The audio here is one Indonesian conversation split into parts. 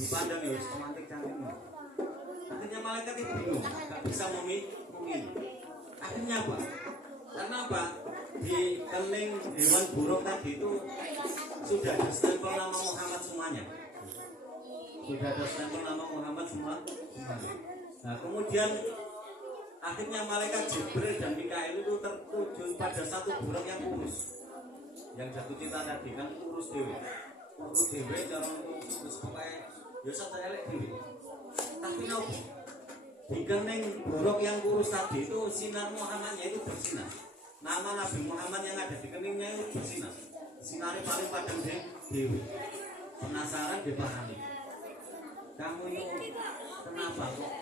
dipandang ya semantik cantiknya. Akhirnya malaikat itu bingung, nggak bisa memilih. Akhirnya apa? Karena apa? Di kening hewan burung tadi itu sudah ada stempel nama Muhammad semuanya. Sudah ada stempel nama Muhammad semuanya. Nah kemudian akhirnya malaikat Jibril dan Mikail itu tertuju pada satu burung yang kurus, yang jatuh cinta tadi kan kurus dewe, cara untuk terus pakai biasa elek dewe. Tapi nopo di kening burung yang kurus tadi itu sinar Muhammadnya itu bersinar. Nama Nabi Muhammad yang ada di keningnya itu bersinar. Sinarnya paling padang dewe. Penasaran dipahami. Kamu ini kenapa kok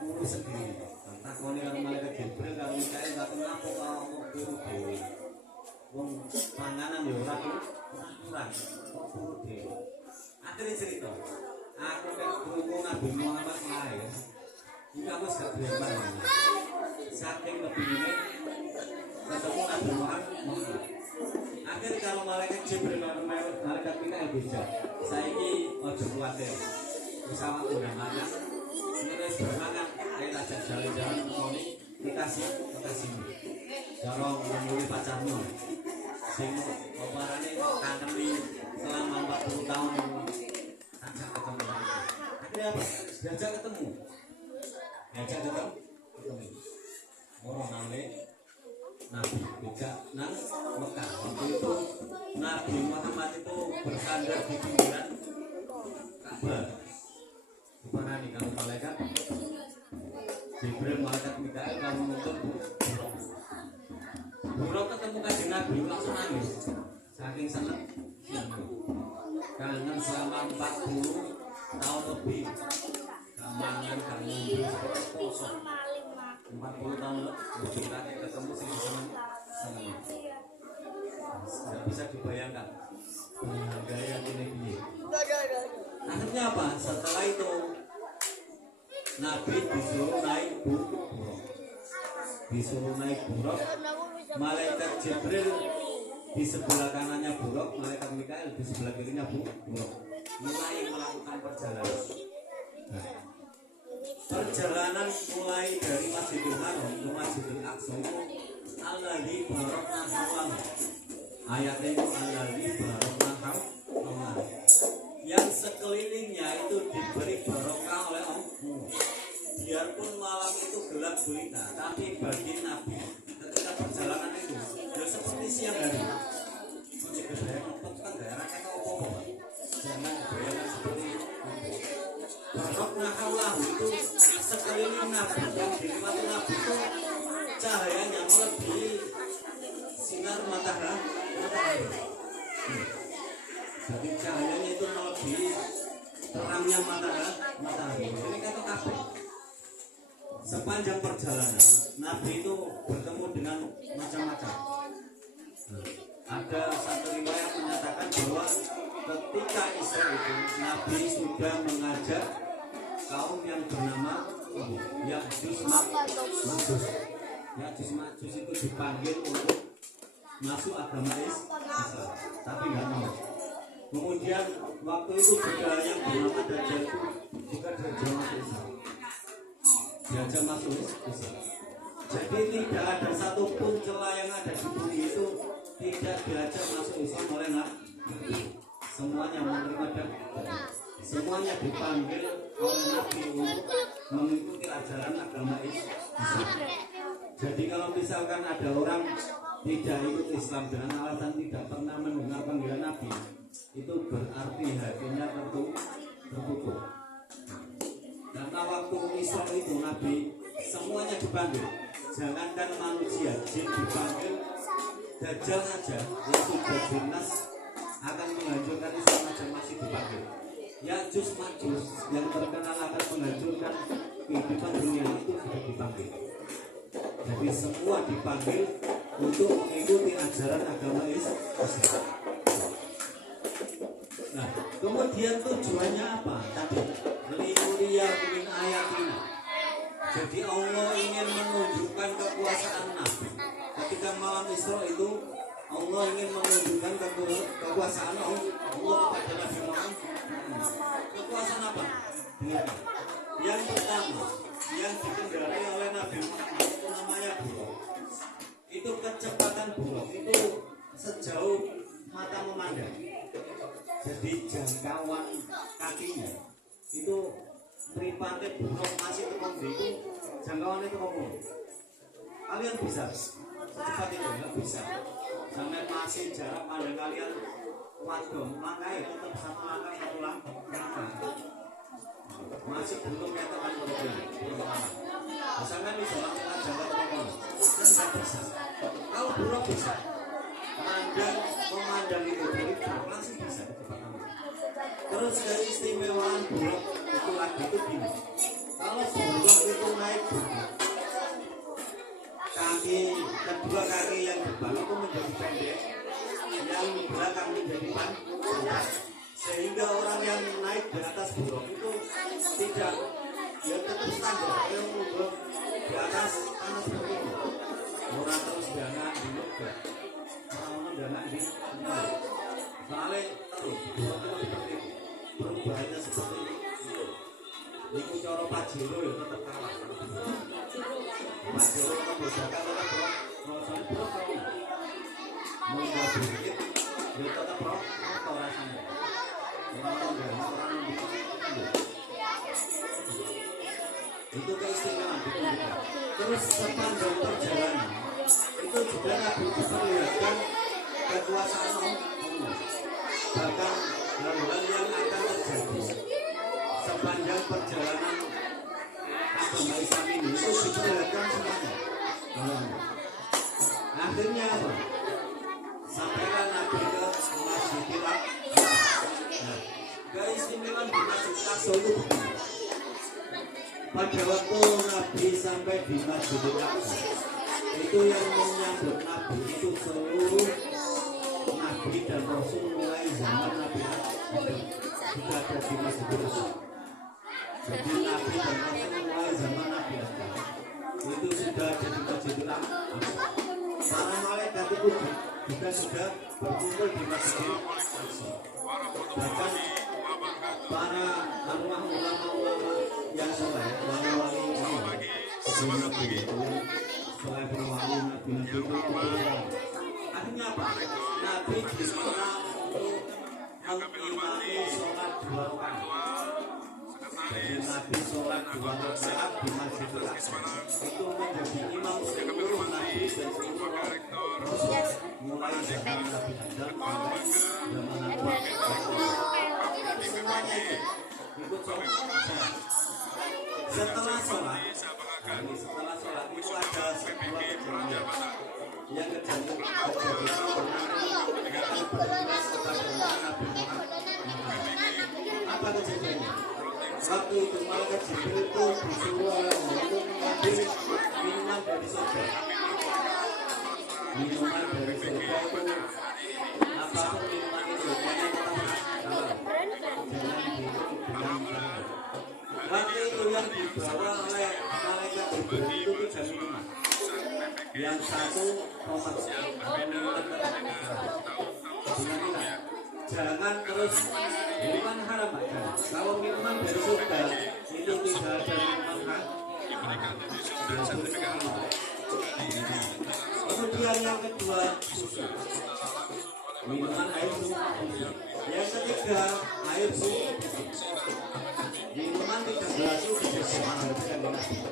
kurus sendiri? Takoni karo malaikat Jibril karo Mikail kok kenapa kok kurus dewe? Wong panganan ya ora kurang, kok kurus dewe. Akhirnya cerita, aku kan krungu Nabi Muhammad lahir. Iki aku gak biasa. Saking kepingine ketemu Nabi Muhammad. Akhir kalau malaikat Jibril karo malaikat Mikail bisa. Saiki aja kuwatir. Wis awakmu udah makan. Wis bermakan, ayo ajak jalan-jalan ngomong dikasih. Cara ngomong pacarmu. Sing oparane kangen selama 40 tahun. Ajak ketemu. Akhirnya apa? Diajak ketemu. Orang namanya Nabi juga nang Mekah. Waktu itu Nabi Muhammad itu bersandar di pinggiran Ka'bah. Gimana nih kamu malaikat Jibril, malaikat Mikail kamu menuntut buruk ketemu kasih Nabi langsung nangis saking seneng kangen selama 40 tahun lebih. Mangan kamu kosong 40 tahun lebih tadi ketemu sing seneng. Tidak bisa dibayangkan gaya ini. Akhirnya apa? Setelah itu Nabi disuruh naik buruk. Malaikat Jibril di sebelah kanannya buruk, malaikat Mikail di sebelah kirinya buruk. Mulai melakukan perjalanan. Perjalanan mulai dari Masjidil Haram ke Masjidil Aqsa itu Allazi barakna hawlahu. Ayatnya itu Allazi barakna hawlahu. Yang sekelilingnya itu diberi barokah oleh Allah. Biarpun malam itu gelap gulita, tapi bagi Nabi ketika perjalanan itu ya seperti siang hari. Jangan bayangkan seperti itu. Barokna hawlahu itu sekeliling Nabi, yang dinikmati Nabi itu cahayanya melebihi sinar matahari. Jadi cahayanya itu melebihi terangnya matahari. Ini kata kafe. Sepanjang perjalanan Nabi itu bertemu dengan macam-macam. Ada satu riwayat menyatakan bahwa ketika Isra itu Nabi sudah mengajak kaum yang bernama Ya'juj Ma'juj. Ya'juj Ma'juj itu dipanggil untuk masuk agama Islam, tapi nggak mau. Kemudian waktu itu juga yang bernama Dajjal itu juga diajak masuk Islam. Diajak masuk Islam. Jadi tidak ada satupun celah yang ada di bumi itu tidak diajak masuk Islam oleh Nabi. Semuanya menerima dan semuanya dipanggil oleh Nabi untuk mengikuti ajaran agama Islam. Jadi kalau misalkan ada orang tidak ikut Islam dengan alasan tidak pernah mendengar panggilan Nabi, itu berarti hatinya tertutup. Karena waktu Isra itu Nabi semuanya dipanggil, jangankan manusia, jin dipanggil, Dajjal saja yang sudah jelas akan menghancurkan Islam aja masih dipanggil. Ya'juj Ma'juj yang terkenal akan menghancurkan kehidupan dunia itu sudah dipanggil. Jadi semua dipanggil untuk mengikuti ajaran agama Islam. Nah, kemudian tujuannya apa? Tadi liyuriya min ayatina. Jadi Allah ingin menunjukkan kekuasaan Nabi. Ketika malam Isra itu Allah ingin menunjukkan kekuasaan Allah kepada Nabi Muhammad. dengarkan. Yang pertama, yang dikendarai oleh Nabi Muhammad itu namanya buruk. Itu kecepatan buruk itu sejauh mata memandang. Jadi jangkauan kakinya itu mripate buruk masih tekong itu jangkauan itu ngomong. Kalian bisa secepat itu nggak bisa. Sampai masih jarak pandang kalian wadon, langkah itu tetap satu langkah. Masih belum katakan belum sampai bisa lakukan jarak tekong kan nggak bisa. Kalau buruk bisa memandang itu dari buruk masih bisa. Terus keistimewaan buruk itu lagi itu gini. Kalau buruk itu naik kedua kaki yang depan itu menjadi pendek, yang belakang menjadi panjang, sehingga orang yang naik di atas buruk itu tidak ya tetap standar yang buruk di atas tanah seperti itu. Orang terus dana di muka, orang dana di muka. Soalnya terus buruk itu seperti itu, perubahannya seperti itu. Niku cara Pajero ya tetap kalah. Pajero membedakan tetap buruk, rasanya buruk kau. Mau nggak sedikit, ya tetap buruk atau rasanya. Orang itu keistimewaan ditunjukkan. Terus sepanjang perjalanan itu juga Nabi diperlihatkan kekuasaan Allah. Bahkan hal-hal yang akan terjadi sepanjang perjalanan agama Islam ini itu diperlihatkan semuanya. Akhirnya apa? Sampaikan Nabi ke Masjidil Aqsa. Nah, keistimewaan di Masjidil Aqsa itu begini. Pada waktu Nabi sampai di Masjidil Aqsa, itu yang menyambut Nabi itu seluruh Nabi dan Rasul mulai zaman Nabi sudah ada di Masjidil Aqsa. Jadi Nabi dan Rasul mulai zaman Nabi itu sudah ada di Masjidil Aqsa. Para malaikat itu juga sudah berkumpul di Masjidil Aqsa. Bahkan para arwah ulama-ulama yang soleh, wali-wali Nabi itu soleh berwali Nabi itu artinya apa? Nabi diminta untuk mengimami sholat 2 rakaat. Jadi Nabi sholat 2 rakaat di Masjidil Aqsa itu menjadi imam seluruh Nabi dan seluruh Rasul mulai zaman Nabi Adam sampai zaman Nabi semuanya ikut sholat. Setelah sholat itu ada sebuah kejadian yang kejadian apa kejadiannya? Waktu itu malaikat Jibril itu disuruh oleh Allah untuk mengambil minuman dari surga. Minuman dari surga itu apapun minuman itu pokoknya tetap halal, jangan dihitung dengan halal. Waktu itu yang dibawa oleh malaikat Jibril itu 3 minuman. Yang satu tomat, jangan terus minuman haram Pak. Kalau minuman dari surga itu tidak ada minuman haram. Kemudian yang kedua susu, minuman air susu. Yang ketiga air susu. Minuman 3 gelas itu diharuskan Nabi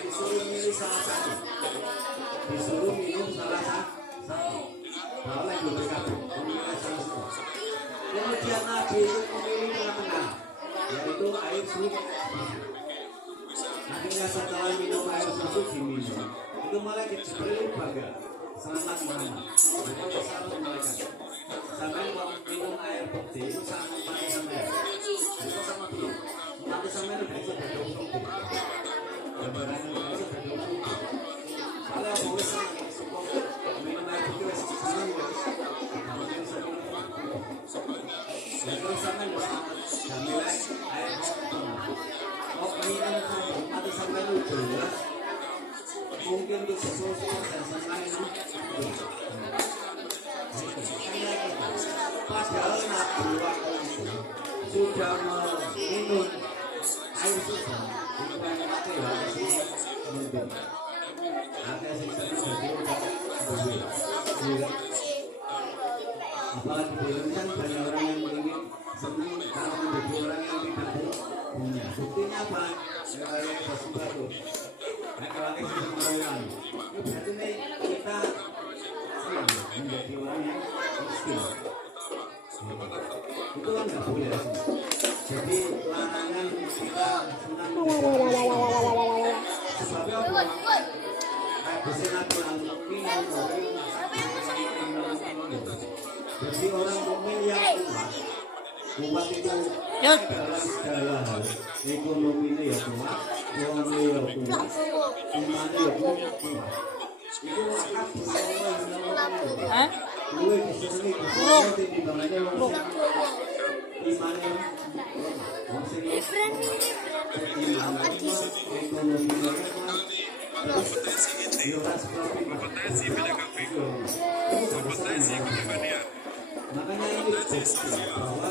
disuruh milih salah satu. Disuruh minum salah satu. Kalau yang BPKB memilih salah satu. Kemudian Nabi itu memilih tengah-tengah, yaitu air susu. Akhirnya setelah minum air susu diminum, itu malaikat Jibril bangga, selamat Muhammad. Itu selamat malaikat. Sampai minum air putih itu sama pakai sampai. Itu sama belum. Nanti sampai itu bisa berdua. Gambarannya bisa berdua. Kalau boleh minum air putih wes senang ya. Terus sampai nilai air minum atau sampai itu jelas mungkin itu sesuatu dan senang itu. Padahal Nabi waktu itu sudah meminum air susah itu kan pakai ya sih mungkin ada sih jadi apalagi film kan banyak orang yang ingin senang kalau menjadi orang yang tidak punya buktinya apa kayak sesuatu laki-laki seseorang itu berarti nih kita senang menjadi orang yang miskin itu kan nggak boleh jadi larangan kita senang sebabnya apa bisa nabi al-mu'min jadi orang mukmin yang kuat itu dalam segala hal ekonominya ya kuat uangnya ya kuat imannya ya kuat itu akan bisa orang gue disini kuat di bawahnya imannya ekonominya Kompetensi beda kompetensi kepribadian. makanya ini bukti bahwa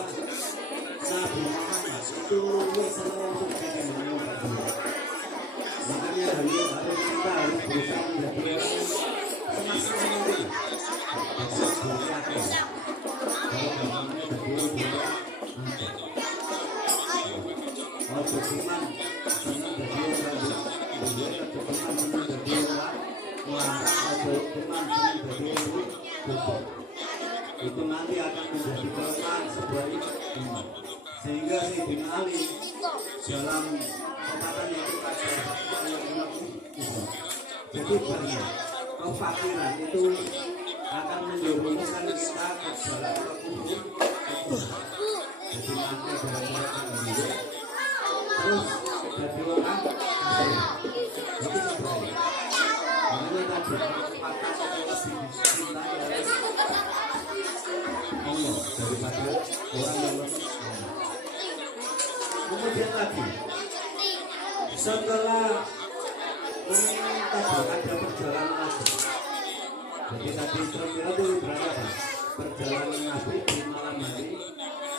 Nabi Muhammad itu selalu untuk makanya harus kita harus berusaha menjadi orang semaksimal mungkin itu nanti akan menjadi kelemahan sebuah iman sehingga si bin Ali dalam kekuatan itu jadi banyak kefakiran itu akan menjerumuskan kita ke dalam kekufur jadi nanti dalam ini terus jadi orang itu sebenarnya makanya tadi kekuatan Allah daripada orang yang kemudian lagi setelah tadi ada perjalanan Nabi jadi tadi Israel itu berapa perjalanan Nabi di malam hari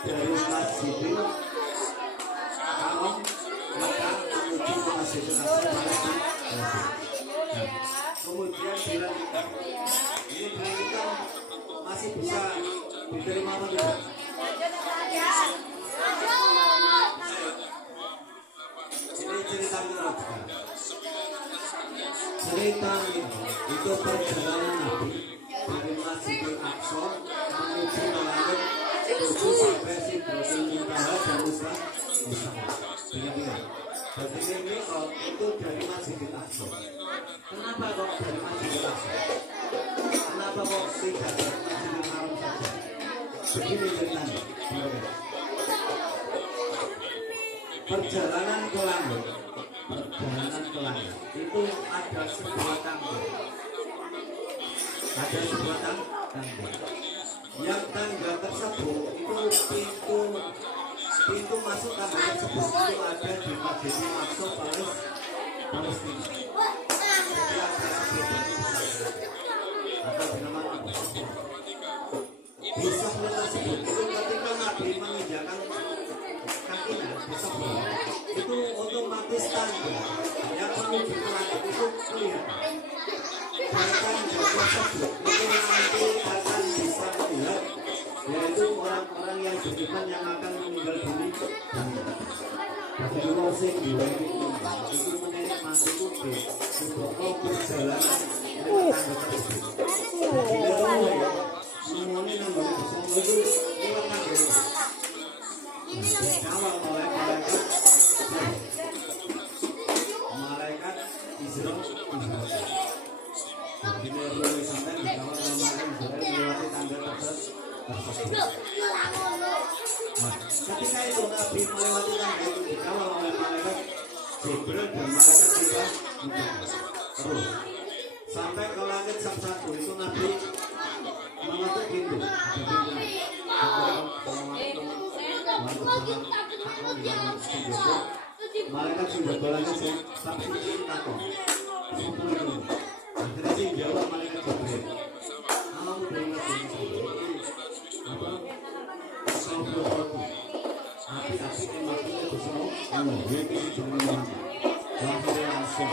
dari Masjidil Haram Mekah menuju ke Masjidil Aqsa kemudian dilanjutkan ini dilanjutkan masih bisa diterima apa tidak? Ini cerita menurutkan cerita itu perjalanan Nabi dari Masjidil Aqsa menuju Malakut menuju sampai Sidratul Muntaha dan Musa ingat jadi ini itu dari Masjidil Aqsa kenapa kok dari Masjidil Aqsa? Kenapa kok tidak dari Masjidil Haram saja? Begini ceritanya perjalanan ke langit itu ada sebuah tangga yang tangga tersebut itu pintu masuk tangga tersebut itu ada di Masjidil Aqsa Palestina jadi ada atau dinamakan di sebelah tersebut itu ketika Nabi menginjakan kakinya di sebelah itu otomatis tangga yang menuju ke langit itu kelihatan dan tangga tersebut itu nanti akan bisa melihat yaitu orang-orang yang beriman yang akan meninggal dunia jadi losing di langit itu menikmati itu untuk perjalanan tangga tersebut semuanya yang baru semua itu lewat tangga dikawal oleh malaikat Israel jadi mulai sampai dikawal oleh malaikat Israel melewati tangga tersebut ketika itu Nabi melewati tangga itu dikawal oleh malaikat Jibril dan malaikat juga terus sampai ke langit sang satu itu Nabi mengetuk pintu malaikat sudah balanya saksi takut akhirnya sih jawab malaikat Jibril kamu berangkat apa kau berfoto api maksudnya bersama ini jenenge langsung langsung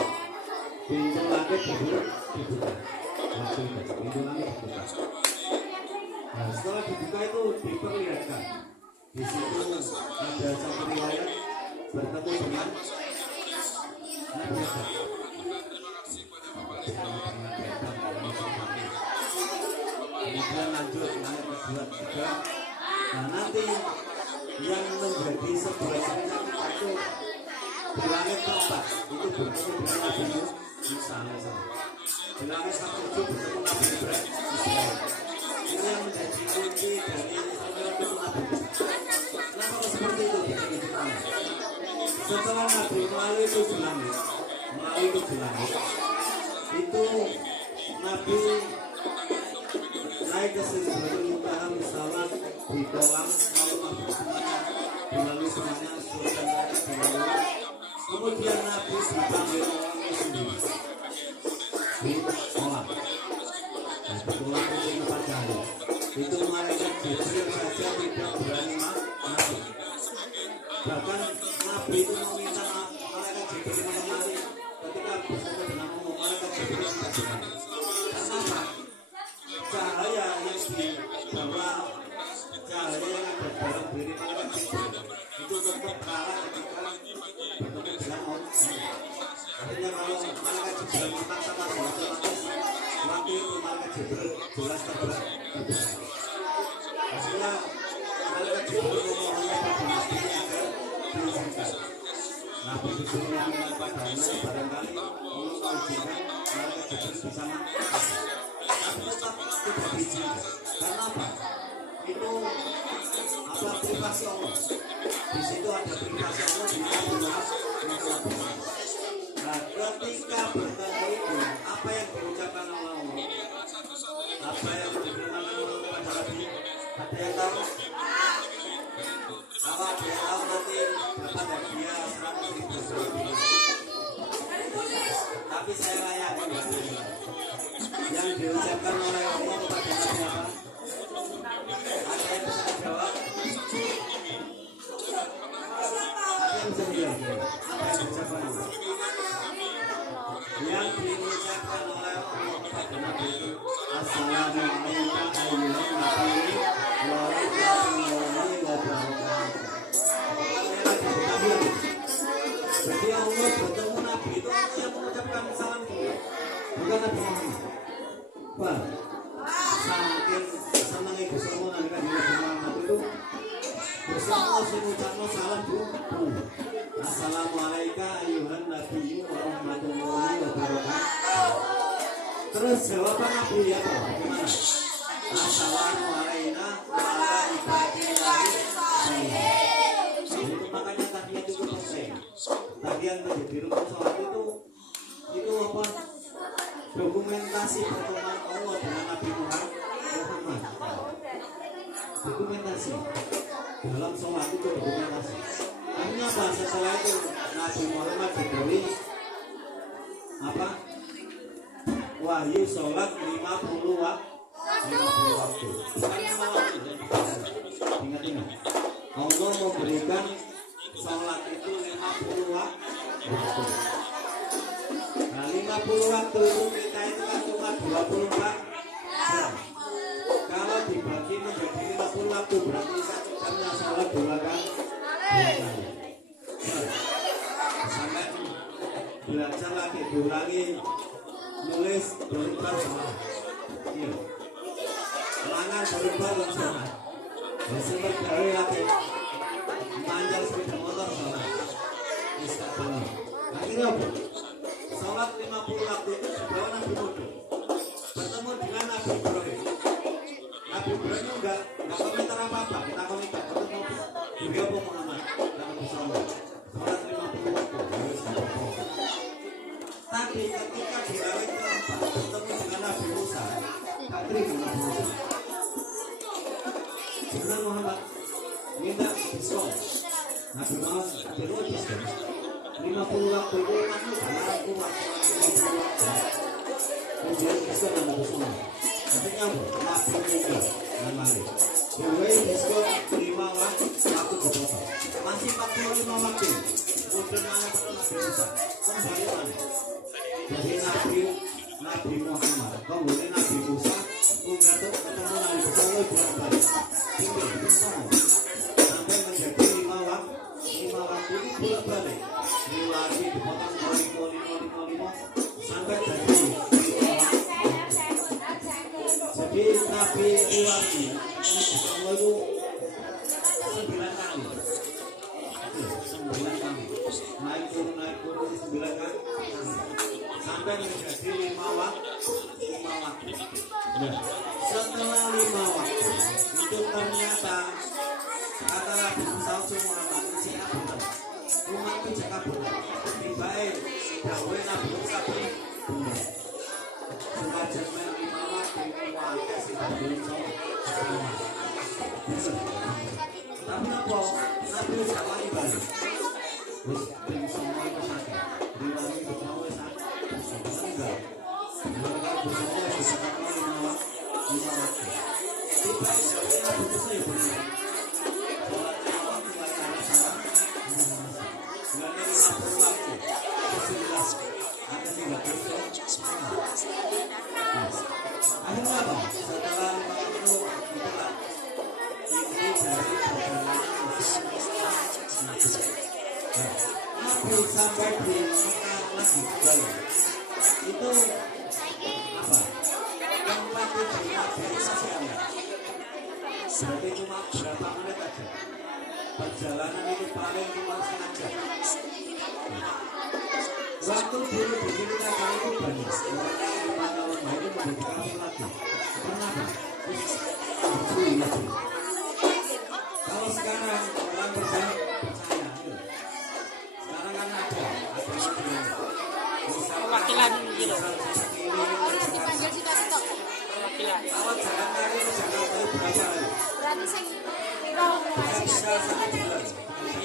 pintu langit dibuka langsung pintu langit dibuka. Nah setelah dibuka itu diperlihatkan di situ ada satu riwayat bertemu dengan Nabi Adam. Kemudian lanjut ayat kedua tiga. Nah nanti yang menjadi sebuah cerita itu di langit keempat itu bertemu dengan Nabi Musa alaihissalam. Di langit ketujuh bertemu Nabi Ibrahim Ismail. Ini yang menjadi kunci dari Israel itu Nabi Musa. Kenapa seperti itu? Setelah Nabi melalui tujuh langit itu Nabi naik ke Sidratul Muntaha misalnya di kolam lalu Nabi semuanya dilalui semuanya surga dilalui. Kemudian Nabi dipanggil orangnya sendiri di kolam. Nah di kolam itu 4 hari. Itu malaikat Jibril saja tidak berani Nabi. Bahkan Nabi itu meminta malaikat Jibril menemani ketika bersama dengan malaikat Jibril tidak berani. Karena cahaya yang dibawa, cahaya yang ada dalam diri malaikat Jibril itu tetap terarah ketika bertemu dengan Allah. Artinya kalau malaikat Jibril memaksa Nabi otomatis waktu itu malaikat Jibril jelas terberat. Hasilnya malaikat Jibril memohonnya pada Nabi agar diizinkan. Nabi disuruh memohon padanya barangkali Allah mengizinkan malaikat Jibril bisa masuk. Tapi tetap tidak diizinkan. Karena apa? Itu privasi Allah. Di situ ada privasi Allah di mana nah ketika bertemu itu apa yang diucapkan oleh Allah, apa yang diberikan Allah kepada Nabi, ada yang tahu? Kalau ada yang tahu nanti dapat hadiah 100.000 rupiah. Tapi saya layakan yang diucapkan oleh Allah kepada siapa? Ada yang bisa jawab? Ada yang bisa jawab? Apa yang diucapkan Allah? Yang diucapkan oleh Allah kepada Nabi itu Assalamualaikum warahmatullahi wabarakatuh. Jadi Allah bertemu Nabi itu yang mengucapkan salam dulu, bukan Nabi Muhammad. Wah, saking senangnya bersama Nabi Muhammad itu bersama mengucapkan salam dulu. Assalamualaikum ayuhan nabiyyu warahmatullahi wabarakatuh. Terus jawaban Nabi apa? Bagaimana? Assalamualaikum warahmatullahi wabarakatuh. Itu makanya tahiyat itu selesai. Tahiyat menjadi rukun sholat itu apa? Dokumentasi pertemuan Allah dengan Nabi Muhammad. Dokumentasi dalam sholat itu dokumentasi. Artinya apa? Setelah itu Nabi Muhammad diberi apa? Wahyu sholat 50 waktu. Ingat-ingat. Allah memberikan sholat itu 50 waktu. Nah 50 waktu itu kita itu kan cuma 24 jam. Kalau dibagi menjadi 50 waktu berarti satu jamnya sholat 2 kali. Sampai belajar lagi diulangi nulis berubah salah. Iya. Langan berubah salah. Sempat gawe lagi manjal sepeda motor salah. Istiqomah. Akhirnya apa? Sholat 50 waktu itu dibawa Nabi Muhammad bertemu dengan Nabi Ibrahim. Nabi Ibrahim enggak komentar apa-apa. Kita komentar ketemu beliau Muhammad Nabi Sallallahu. Sholat 50 waktu. Tapi ketika di langit keempat bertemu dengan Nabi Musa, tak terima Nabi Musa. Sebenarnya Muhammad minta diskon. Nabi Muhammad beri diskon. 50 waktu itu karena aku waktu. Kemudian diskon Nabi Musa. Artinya Nabi Musa namanya. Kemudian diskon 5 waktu dipotong. Masih 40 Nabi Muhammad, kemudian Nabi Musa, ketemu Nabi Musa bolak-balik. Sampai menjadi 5 waktu ini bolak-balik. Ini lagi dipotong lima sampai jadi 5 waktu. Jadi Nabi Ibrahim itu 9 kali. 9 kali. Naik turun 9 kali. Sampai menjadi 5 waktu. Nah, setelah 5 waktu itu ternyata kata Nabi Musa Muhammad itu kabur. Umat itu kabur. Baik, dawe Nabi Musa benar. Sengaja main 5 waktu wae sing kabur. Tapi apa? Nabi Musa lagi balik. Wis ben semua itu sakit. Diwangi betul sakit. Enggak. Mereka bersama bisa kali 5 waktu. Tiba sebenarnya Nabi Musa ya benar. Sholat 5 waktu enggak salah. Enggak ada 50 waktu. Bismillah. Ada sih enggak bisa. Akhirnya apa? Setelah 5 waktu itulah ini dari Nabi sampai di Mekah lagi balik. Itu apa? Tempat itu Nabi masih ada. Berarti cuma berapa menit aja. Perjalanan itu paling cuma setengah jam. Waktu dulu diceritakan itu banyak. Orang yang itu menjadi kafir lagi. Kenapa? Bersui lagi. Kalau sekarang orang percaya. Sekarang kan ada Wakilan gitu. Dipanggil si Tok. Wakilan. Awal jalan kaki ke Jakarta itu berapa hari? Berarti sing piro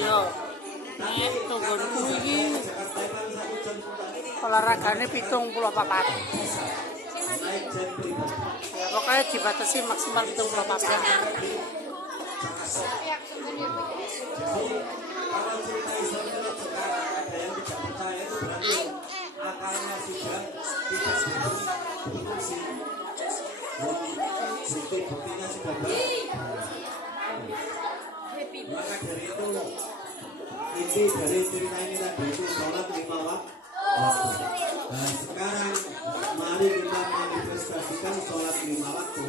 yo. Nek tunggu iki Jakarta itu kan 1 jam olahragane 74. naik jam pribadi. Ya pokoknya dibatasi maksimal 74 jam. Jadi kalau cerita Islam itu sekarang ada yang tidak percaya itu berarti akalnya sudah tidak berfungsi. Bukti-buktinya sudah maka dari itu inti dari cerita ini tadi itu sholat 5 waktu. Nah sekarang mari kita manifestasikan sholat 5 waktu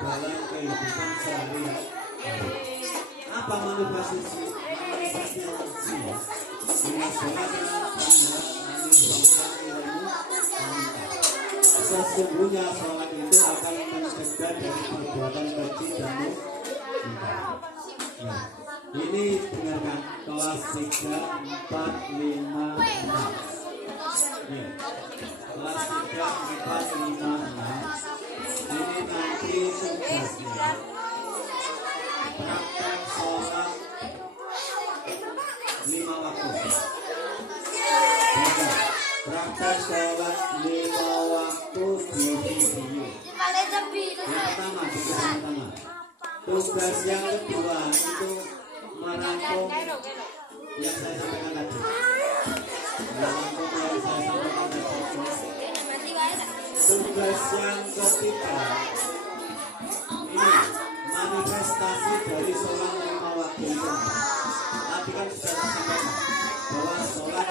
dalam kehidupan sehari-hari. Apa manifestasi? Sesungguhnya sholat itu akan mencegah dari perbuatan keji dan munkar. Nah, ini dengarkan kelas 3, 4, 5, 6. Ya. Kelas 3, 4, 5, 6. Ini nanti tugasnya praktek sholat 5 waktu. Praktek sholat 5 waktu di video. Yang pertama, tugas yang kedua itu merangkum yang saya sampaikan tadi. Tugas yang ketiga ini manifestasi dari sholat 5 waktu itu. Tadi kan sudah disampaikan bahwa sholat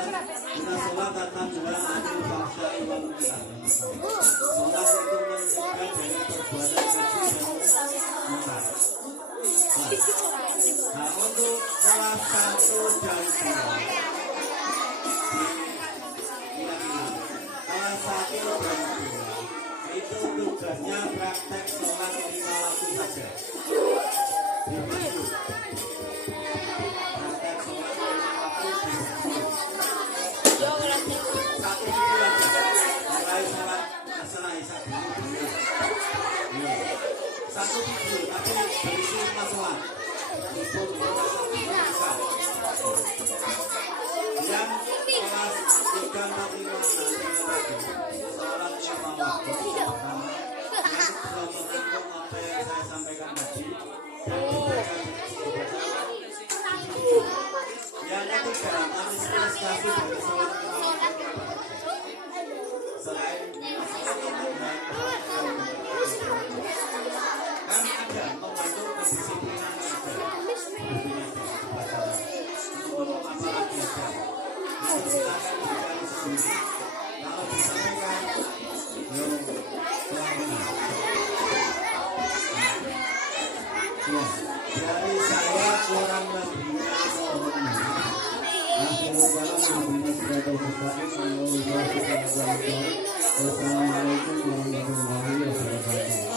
akan juga adil bangsa iwan kita. Sholat itu mencegah dari perbuatan keji dan munkar. Nah untuk kelas 1 dan 2 kelas 1 dan 2 itu tugasnya praktek sholat 5 waktu saja. Satu video tapi berisi masalah yang kelas 3, 4, 5 sholat 5 waktu pertama yang sudah merangkum apa yang saya sampaikan tadi dan yang ketiga manifestasi dari sholat 5 waktu selain silakan dicari sendiri. Kalau disampaikan, yo ya, dari saya kurang lebihnya mohon maaf. Wassalamualaikum warahmatullahi wabarakatuh.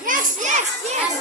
Yes, yes, yes.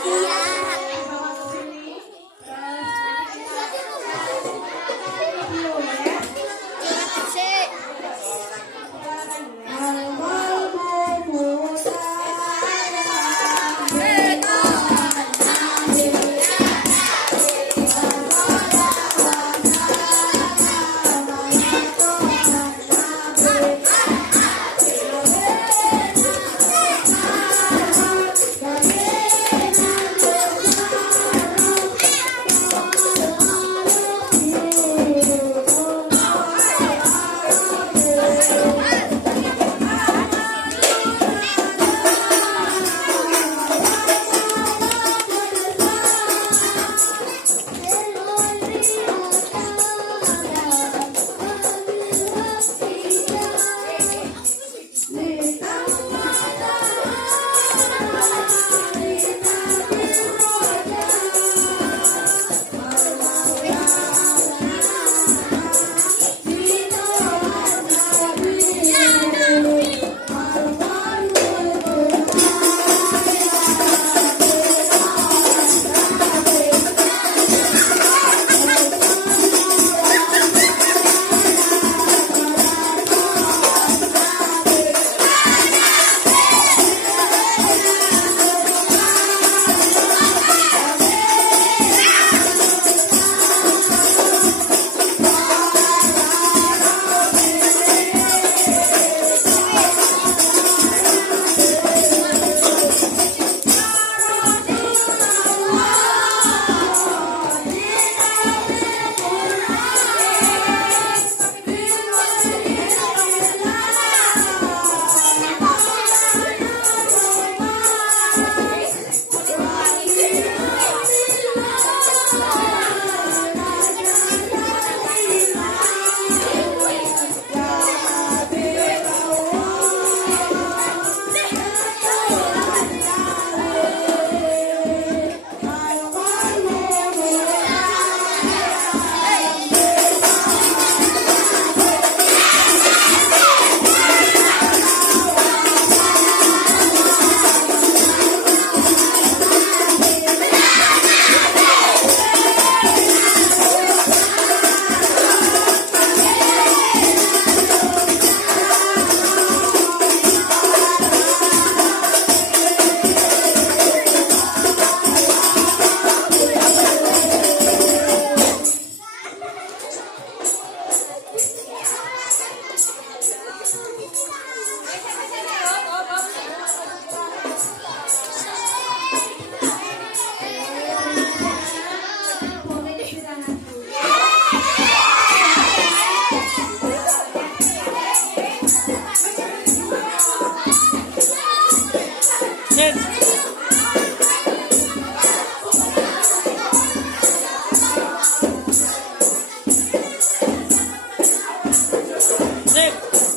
Sip.